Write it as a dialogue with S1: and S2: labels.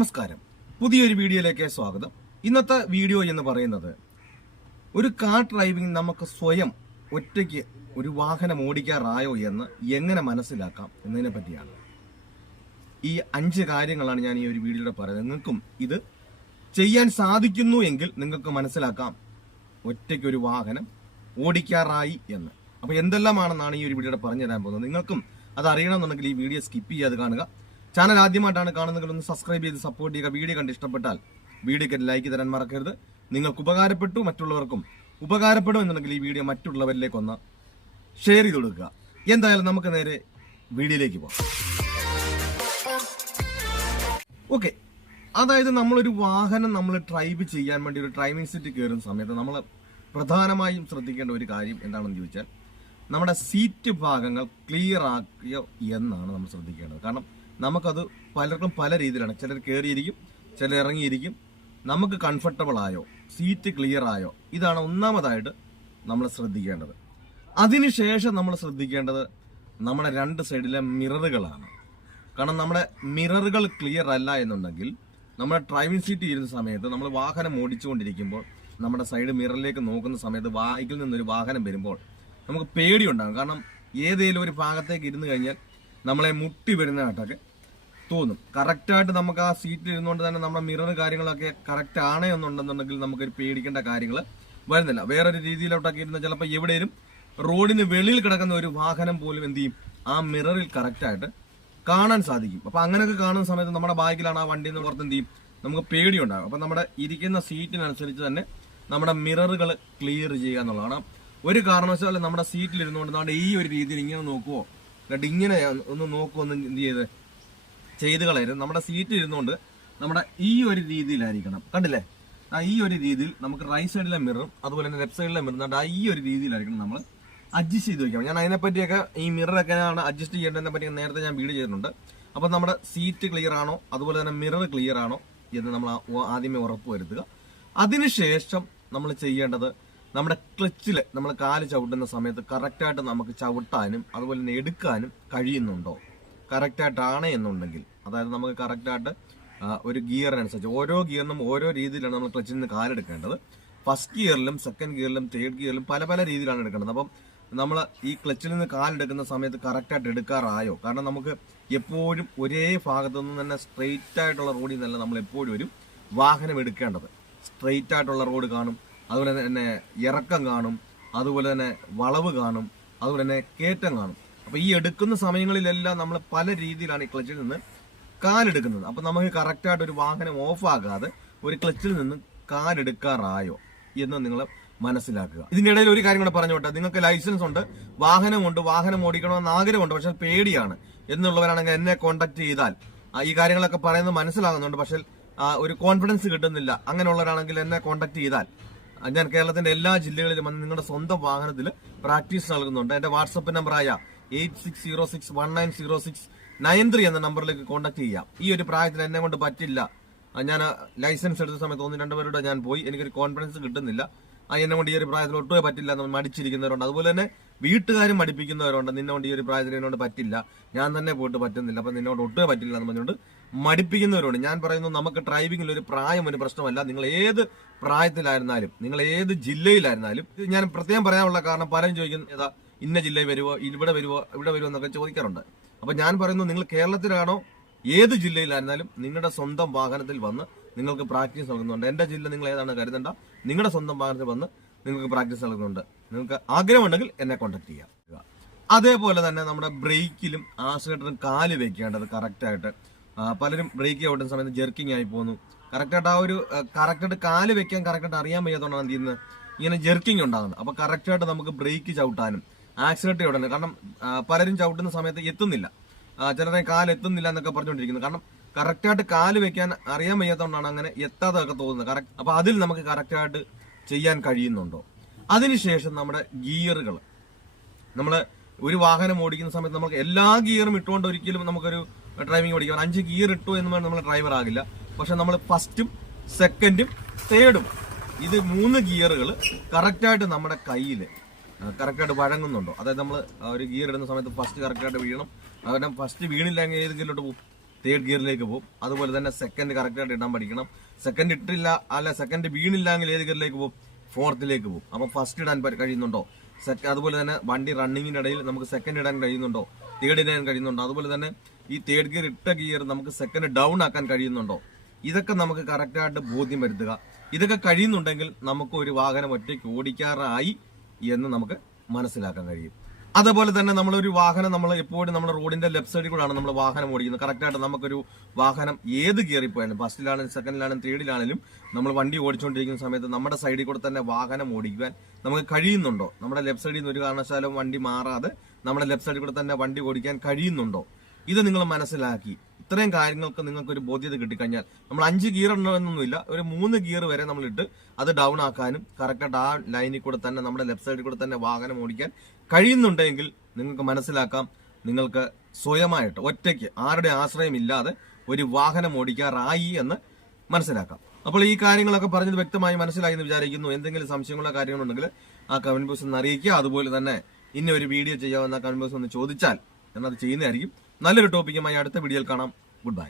S1: നമസ്കാരം. പുതിയൊരു വീഡിയോയിലേക്ക് സ്വാഗതം. ഇന്നത്തെ വീഡിയോ എന്ന് പറയുന്നത് ഒരു കാർ ഡ്രൈവിംഗ് നമുക്ക് സ്വയം ഒറ്റയ്ക്ക് ഒരു വാഹനം ഓടിക്കാറായോ എന്ന് എങ്ങനെ മനസ്സിലാക്കാം എന്നതിനെ പറ്റിയാണ്. ഈ അഞ്ച് കാര്യങ്ങളാണ് ഞാൻ ഈ ഒരു വീഡിയോയുടെ പറയുന്നത്. നിങ്ങൾക്കും ഇത് ചെയ്യാൻ സാധിക്കുന്നു എങ്കിൽ നിങ്ങൾക്ക് മനസ്സിലാക്കാം ഒറ്റയ്ക്ക് ഒരു വാഹനം ഓടിക്കാറായി എന്ന്. അപ്പൊ എന്തെല്ലാമാണെന്നാണ് ഈ ഒരു വീഡിയോയുടെ പറഞ്ഞു തരാൻ പോകുന്നത്. നിങ്ങൾക്കും അത് അറിയണമെന്നുണ്ടെങ്കിൽ ഈ വീഡിയോ സ്കിപ്പ് ചെയ്യാതെ കാണുക. ചാനൽ ആദ്യമായിട്ടാണ് കാണുന്നതെങ്കിൽ ഒന്ന് സബ്സ്ക്രൈബ് ചെയ്ത് സപ്പോർട്ട് ചെയ്യുക. വീഡിയോ കണ്ട് ഇഷ്ടപ്പെട്ടാൽ വീഡിയോക്ക് ലൈക്ക് തരാൻ മറക്കരുത്. നിങ്ങൾക്ക് ഉപകാരപ്പെട്ടു മറ്റുള്ളവർക്കും ഉപകാരപ്പെടും എന്നുണ്ടെങ്കിൽ ഈ വീഡിയോ മറ്റുള്ളവരിലേക്ക് ഒന്ന് ഷെയർ ചെയ്ത് കൊടുക്കുക. എന്തായാലും നമുക്ക് നേരെ വീഡിയോയിലേക്ക് പോകാം. ഓക്കെ അതായത് നമ്മളൊരു വാഹനം നമ്മൾ ഡ്രൈവ് ചെയ്യാൻ വേണ്ടി ഒരു ഡ്രൈവിംഗ് സീറ്റ് കയറുന്ന സമയത്ത് നമ്മൾ പ്രധാനമായും ശ്രദ്ധിക്കേണ്ട ഒരു കാര്യം എന്താണെന്ന് ചോദിച്ചാൽ നമ്മുടെ സീറ്റ് ഭാഗങ്ങൾ ക്ലിയർ ആക്കിയോ എന്നാണ് നമ്മൾ ശ്രദ്ധിക്കേണ്ടത്. കാരണം നമുക്കത് പലർക്കും പല രീതിയിലാണ്. ചിലർ കയറിയിരിക്കും ചിലർ ഇറങ്ങിയിരിക്കും. നമുക്ക് കംഫർട്ടബിൾ ആയോ സീറ്റ് ക്ലിയർ ആയോ ഇതാണ് ഒന്നാമതായിട്ട് നമ്മൾ ശ്രദ്ധിക്കേണ്ടത്. അതിനുശേഷം നമ്മൾ ശ്രദ്ധിക്കേണ്ടത് നമ്മുടെ രണ്ട് സൈഡിലെ മിററുകളാണ് കാരണം നമ്മുടെ മിററുകൾ ക്ലിയർ അല്ല എന്നുണ്ടെങ്കിൽ നമ്മുടെ ഡ്രൈവിംഗ് സീറ്റ് ഇരുന്ന സമയത്ത് നമ്മൾ വാഹനം ഓടിച്ചുകൊണ്ടിരിക്കുമ്പോൾ നമ്മുടെ സൈഡ് മിററിലേക്ക് നോക്കുന്ന സമയത്ത് വായിക്കിൽ നിന്നൊരു വാഹനം വരുമ്പോൾ നമുക്ക് പേടിയുണ്ടാകും. കാരണം ഏതെങ്കിലും ഒരു ഭാഗത്തേക്ക് ഇരുന്ന് കഴിഞ്ഞാൽ നമ്മളെ മുട്ടി വരുന്നതായിട്ടൊക്കെ തോന്നും. കറക്റ്റായിട്ട് നമുക്ക് ആ സീറ്റിൽ ഇരുന്നുകൊണ്ട് തന്നെ നമ്മുടെ മിറർ കാര്യങ്ങളൊക്കെ കറക്റ്റ് ആണ് എന്നുണ്ടെന്നുണ്ടെങ്കിൽ നമുക്കൊരു പേടിക്കേണ്ട കാര്യങ്ങൾ വരുന്നില്ല. വേറൊരു രീതിയിലോട്ടൊക്കെ ഇരുന്ന് ചിലപ്പോൾ എവിടെയും റോഡിന് വെളിയിൽ കിടക്കുന്ന ഒരു വാഹനം പോലും എന്ത് ചെയ്യും? ആ മിററിൽ കറക്റ്റായിട്ട് കാണാൻ സാധിക്കും. അപ്പം അങ്ങനെയൊക്കെ കാണുന്ന സമയത്ത് നമ്മുടെ ബാഗിലാണ് ആ വണ്ടി എന്ന് പുറത്ത് എന്ത് ചെയ്യും? നമുക്ക് പേടിയുണ്ടാകും. അപ്പം നമ്മുടെ ഇരിക്കുന്ന സീറ്റിനനുസരിച്ച് തന്നെ നമ്മുടെ മിററുകൾ ക്ലിയർ ചെയ്യുക എന്നുള്ളതാണ്. ഒരു കാരണവശാലും നമ്മുടെ സീറ്റിൽ ഇരുന്നുകൊണ്ട് നമ്മുടെ ഈ ഒരു രീതിയിൽ ഇങ്ങനെ നോക്കുവോ? എന്നിട്ട് ഇങ്ങനെ ഒന്ന് നോക്കുവോ ഒന്ന് എന്ത് ചെയ്ത്? ചെയ്ത് കളയരുത്. നമ്മുടെ സീറ്റ് ഇരുന്നുകൊണ്ട് നമ്മുടെ ഈ ഒരു രീതിയിലായിരിക്കണം. കണ്ടില്ലേ? ആ ഈ ഒരു രീതിയിൽ നമുക്ക് റൈറ്റ് സൈഡിലെ മിററും അതുപോലെ തന്നെ ലെഫ്റ്റ് സൈഡിലെ മിററും ആ ഈ ഒരു രീതിയിലായിരിക്കണം നമ്മൾ അഡ്ജസ്റ്റ് ചെയ്ത് വെക്കാം ഞാൻ അതിനെപ്പറ്റിയൊക്കെ ഈ മിററൊക്കെ ആണ് അഡ്ജസ്റ്റ് ചെയ്യേണ്ടതിനെ പറ്റി നേരത്തെ ഞാൻ വീഡിയോ ചെയ്തിട്ടുണ്ട്. അപ്പോൾ നമ്മുടെ സീറ്റ് ക്ലിയർ ആണോ? അതുപോലെ തന്നെ മിറർ ക്ലിയർ ആണോ? എന്ന് നമ്മൾ ആദ്യമേ ഉറപ്പ് വരുത്തുക. അതിനുശേഷം നമ്മൾ ചെയ്യേണ്ടത് നമ്മുടെ ക്ലച്ചിൽ നമ്മൾ കാൽ ചവിട്ടുന്ന സമയത്ത് കറക്റ്റായിട്ട് നമുക്ക് ചവിട്ടാനും അതുപോലെ തന്നെ എടുക്കാനും കഴിയുന്നുണ്ടോ? കറക്റ്റായിട്ടാണ് എന്നുണ്ടെങ്കിൽ അതായത് നമുക്ക് കറക്റ്റായിട്ട് ഒരു ഗിയറിനനുസരിച്ച് ഓരോ ഗിയറിനും ഓരോ രീതിയിലാണ് നമ്മൾ ക്ലച്ചിൽ നിന്ന് കാലെടുക്കേണ്ടത് ഫസ്റ്റ് ഗിയറിലും സെക്കൻഡ് ഗിയറിലും തേർഡ് ഗിയറിലും പല പല രീതിയിലാണ് എടുക്കേണ്ടത്. അപ്പം നമ്മൾ ഈ ക്ലച്ചിൽ നിന്ന് കാലെടുക്കുന്ന സമയത്ത് കറക്റ്റായിട്ട് എടുക്കാറായോ? കാരണം നമുക്ക് എപ്പോഴും ഒരേ ഭാഗത്തു നിന്ന് തന്നെ സ്ട്രെയിറ്റ് ആയിട്ടുള്ള റോഡിൽ നിന്നല്ല നമ്മൾ എപ്പോഴും ഒരു വാഹനം എടുക്കേണ്ടത്. സ്ട്രെയിറ്റ് ആയിട്ടുള്ള റോഡ് കാണും അതുപോലെ തന്നെ ഇറക്കം കാണും അതുപോലെ തന്നെ വളവ് കാണും അതുപോലെ തന്നെ കയറ്റം കാണും. അപ്പോൾ ഈ എടുക്കുന്ന സമയങ്ങളിലെല്ലാം നമ്മൾ പല രീതിയിലാണ് ഈ ക്ലച്ചിൽ നിന്ന് കാലെടുക്കുന്നത്. അപ്പം നമുക്ക് കറക്റ്റായിട്ട് ഒരു വാഹനം ഓഫാക്കാതെ ഒരു ക്ലച്ചിൽ നിന്ന് കാലെടുക്കാറായോ എന്ന് നിങ്ങൾ മനസ്സിലാക്കുക. ഇതിന്റെ ഇടയിൽ ഒരു കാര്യം കൂടെ പറഞ്ഞോട്ടെ നിങ്ങൾക്ക് ലൈസൻസ് ഉണ്ട് വാഹനമുണ്ട് വാഹനം ഓടിക്കണമെന്ന് ആഗ്രഹമുണ്ട് പക്ഷെ പേടിയാണ് എന്നുള്ളവരാണെങ്കിൽ എന്നെ കോൺടാക്ട് ചെയ്താൽ. ഈ കാര്യങ്ങളൊക്കെ പറയുന്നത് മനസ്സിലാകുന്നുണ്ട് പക്ഷെ ഒരു കോൺഫിഡൻസ് കിട്ടുന്നില്ല. അങ്ങനെയുള്ളവരാണെങ്കിൽ എന്നെ കോൺടാക്ട് ചെയ്താൽ. ഞാൻ കേരളത്തിന്റെ എല്ലാ ജില്ലകളിലും വന്ന് നിങ്ങളുടെ സ്വന്തം വാഹനത്തിൽ പ്രാക്ടീസ് നൽകുന്നുണ്ട്. എന്റെ വാട്സപ്പ് നമ്പറായ eight six zero six one nine zero six nine three എന്ന നമ്പറിലേക്ക് കോൺടാക്ട് ചെയ്യാം. ഈ ഒരു പ്രായത്തിൽ എന്നെ കൊണ്ട് പറ്റില്ല. ഞാൻ ലൈസൻസ് എടുത്ത സമയത്ത് ഒന്ന് രണ്ടുപേരുടെ ഞാൻ പോയി. എനിക്കൊരു കോൺഫിഡൻസ് കിട്ടുന്നില്ല. ആ എന്നെ കൊണ്ട് ഈ ഒരു പ്രായത്തിൽ ഒട്ടുമേ പറ്റില്ല എന്ന് മടിച്ചിരിക്കുന്നവരുണ്ട്. അതുപോലെ തന്നെ വീട്ടുകാരും മടിപ്പിക്കുന്നവരുണ്ട്. നിന്നെ കൊണ്ട് ഈ ഒരു പ്രായത്തിൽ എന്നോട് പറ്റില്ല. ഞാൻ തന്നെ പോയിട്ട് പറ്റുന്നില്ല. അപ്പൊ നിന്നോട് ഒട്ടുമേ പറ്റില്ല എന്ന് പറഞ്ഞുകൊണ്ട് മടിപ്പിക്കുന്നവരുണ്ട്. ഞാൻ പറയുന്നു നമുക്ക് ഡ്രൈവിംഗിൽ ഒരു പ്രായം ഒരു പ്രശ്നമല്ല. നിങ്ങൾ ഏത് പ്രായത്തിലായിരുന്നാലും നിങ്ങൾ ഏത് ജില്ലയിലായിരുന്നാലും ഞാൻ പ്രത്യേകം പറയാനുള്ള കാരണം പലരും ചോദിക്കുന്നത് ഇന്ന ജില്ലയിൽ വരുവോ? ഇവിടെ വരുവോ? ഇവിടെ വരുമോ എന്നൊക്കെ ചോദിക്കാറുണ്ട്. അപ്പൊ ഞാൻ പറയുന്നു നിങ്ങൾ കേരളത്തിലാണോ ഏത് ജില്ലയിലായിരുന്നാലും നിങ്ങളുടെ സ്വന്തം വാഹനത്തിൽ വന്ന് നിങ്ങൾക്ക് പ്രാക്ടീസ് നൽകുന്നുണ്ട്. എന്റെ ജില്ല നിങ്ങൾ ഏതാണ് കരുതണ്ട. നിങ്ങളുടെ സ്വന്തം വാഹനത്തിൽ വന്ന് നിങ്ങൾക്ക് പ്രാക്ടീസ് നൽകുന്നുണ്ട്. നിങ്ങൾക്ക് ആഗ്രഹമുണ്ടെങ്കിൽ എന്നെ കോൺടാക്ട് ചെയ്യാം. അതേപോലെ തന്നെ നമ്മുടെ ബ്രേക്കിലും ആശ്രയത്തിനും കാൽ വെക്കേണ്ടത് കറക്റ്റായിട്ട് പലരും ബ്രേക്ക് ഓടുന്ന സമയത്ത് ജെർക്കിംഗ് ആയി പോകുന്നു. കറക്റ്റായിട്ട് ആ ഒരു കറക്റ്റായിട്ട് കാൽ വെക്കാൻ കറക്റ്റായിട്ട് അറിയാൻ വയ്യാത്തതുകൊണ്ടാണ് എന്ത് ചെയ്യുന്നത്? ഇങ്ങനെ ജെർക്കിംഗ് ഉണ്ടാകുന്നത്. അപ്പൊ കറക്റ്റായിട്ട് നമുക്ക് ബ്രേക്ക് ചവിട്ടാനും ആക്സിലേറ്റർ നിന്ന് കാരണം പലരും ചവിട്ടുന്ന സമയത്ത് എത്തുന്നില്ല. ചിലരെ കാൽ എത്തുന്നില്ല എന്നൊക്കെ പറഞ്ഞുകൊണ്ടിരിക്കുന്നത് കാരണം കറക്റ്റായിട്ട് കാൽ വെക്കാൻ അറിയാൻ വയ്യാത്തതുകൊണ്ടാണ് അങ്ങനെ എത്താതൊക്കെ തോന്നുന്നത്. കറക്റ്റ് അപ്പൊ അതിൽ നമുക്ക് കറക്റ്റായിട്ട് ചെയ്യാൻ കഴിയുന്നുണ്ടോ? അതിനുശേഷം നമ്മുടെ ഗിയറുകൾ. നമ്മൾ ഒരു വാഹനം ഓടിക്കുന്ന സമയത്ത് നമുക്ക് എല്ലാ ഗിയറും ഇട്ടുകൊണ്ട് ഒരിക്കലും നമുക്കൊരു ഡ്രൈവിംഗ് ഓടിക്കാം അഞ്ച് ഗിയർ ഇട്ടു എന്ന് പറഞ്ഞാൽ നമ്മൾ ഡ്രൈവർ ആകില്ല. പക്ഷെ നമ്മൾ ഫസ്റ്റും സെക്കൻഡും തേർഡും. ഇത് മൂന്ന് ഗിയറുകൾ കറക്റ്റായിട്ട് നമ്മുടെ കയ്യിൽ കറക്റ്റായിട്ട് വഴങ്ങുന്നുണ്ടോ? അതായത് നമ്മൾ ഒരു ഗിയർ ഇടുന്ന സമയത്ത് ഫസ്റ്റ് കറക്റ്റായിട്ട് വീഴണം. അതുപോലെ ഫസ്റ്റ് വീണില്ലെങ്കിൽ ഏത് പോകും? തേർഡ് ഗിയറിലേക്ക് പോകും. അതുപോലെ തന്നെ സെക്കൻഡ് കറക്റ്റായിട്ട് ഇടാൻ പഠിക്കണം. സെക്കൻഡ് ഇട്ടില്ല അല്ല സെക്കൻഡ് വീണില്ലെങ്കിൽ ഏത് ഗിയറിലേക്ക് പോകും? ഫോർത്തിലേക്ക് പോകും. അപ്പം ഫസ്റ്റ് ഇടാൻ കഴിയുന്നുണ്ടോ? സെക്ക അതുപോലെ തന്നെ വണ്ടി റണ്ണിങ്ങിന്റെ ഇടയിൽ നമുക്ക് സെക്കൻഡ് ഇടാൻ കഴിയുന്നുണ്ടോ? തേർഡ് ഇടാൻ കഴിയുന്നുണ്ടോ? അതുപോലെ തന്നെ ഈ തേർഡ് ഗിയർ ഇട്ട ഗിയർ നമുക്ക് സെക്കൻഡ് ഡൗൺ ആക്കാൻ കഴിയുന്നുണ്ടോ? ഇതൊക്കെ നമുക്ക് കറക്റ്റായിട്ട് ബോധ്യം വരുത്തുക. ഇതൊക്കെ കഴിയുന്നുണ്ടെങ്കിൽ നമുക്ക് ഒരു വാഹനം ഒറ്റയ്ക്ക് ഓടിക്കാറായി എന്ന് നമുക്ക് മനസ്സിലാക്കാൻ കഴിയും. അതുപോലെ തന്നെ നമ്മളൊരു വാഹനം നമ്മൾ എപ്പോഴും നമ്മുടെ റോഡിന്റെ ലെഫ്റ്റ് സൈഡിൽ കൂടെയാണ് നമ്മൾ വാഹനം ഓടിക്കുന്നത്. കറക്റ്റായിട്ട് നമുക്കൊരു വാഹനം ഏത് കയറിപ്പോയാലും പോയാലും ഫസ്റ്റിലാണെങ്കിലും സെക്കൻഡിലാണെങ്കിലും തേർഡിലാണെങ്കിലും നമ്മൾ വണ്ടി ഓടിച്ചുകൊണ്ടിരിക്കുന്ന സമയത്ത് നമ്മുടെ സൈഡിൽ കൂടെ തന്നെ വാഹനം ഓടിക്കുവാൻ നമുക്ക് കഴിയുന്നുണ്ടോ? നമ്മുടെ ലെഫ്റ്റ് സൈഡിൽ നിന്ന് ഒരു കാരണവശാലും വണ്ടി മാറാതെ നമ്മുടെ ലെഫ്റ്റ് സൈഡിൽ കൂടെ തന്നെ വണ്ടി ഓടിക്കാൻ കഴിയുന്നുണ്ടോ? ഇത് നിങ്ങൾ മനസ്സിലാക്കി. ഇത്രയും കാര്യങ്ങൾക്ക് നിങ്ങൾക്ക് ഒരു ബോധ്യത കിട്ടിക്കഴിഞ്ഞാൽ നമ്മൾ അഞ്ച് ഗിയർ എന്നൊന്നുമില്ല ഒരു മൂന്ന് ഗിയർ വരെ നമ്മളിട്ട് അത് ഡൗൺ ആക്കാനും കറക്റ്റായിട്ട് ആ ലൈനിൽ കൂടെ തന്നെ നമ്മുടെ ലെഫ്റ്റ് സൈഡിൽ കൂടെ തന്നെ വാഹനം ഓടിക്കാൻ കഴിയുന്നുണ്ടെങ്കിൽ നിങ്ങൾക്ക് മനസ്സിലാക്കാം നിങ്ങൾക്ക് സ്വയമായിട്ട് ഒറ്റയ്ക്ക് ആരുടെ ആശ്രയമില്ലാതെ ഒരു വാഹനം ഓടിക്കാറായി എന്ന് മനസ്സിലാക്കാം. അപ്പോൾ ഈ കാര്യങ്ങളൊക്കെ പറഞ്ഞത് വ്യക്തമായി മനസ്സിലായി എന്ന് വിചാരിക്കുന്നു. എന്തെങ്കിലും സംശയങ്ങളോ കാര്യങ്ങളുണ്ടെങ്കിൽ ആ കമന്റ് ബോക്സ് ഒന്ന് അറിയിക്കുക. അതുപോലെ തന്നെ ഇന്ന ഒരു വീഡിയോ ചെയ്യാവുന്ന കമന്റ് ബോക്സ് ഒന്ന് ചോദിച്ചാൽ ഞാനത് ചെയ്യുന്നതായിരിക്കും. നല്ലൊരു ടോപ്പിക്കുമായി അടുത്ത വീഡിയോയിൽ കാണാം. Good bye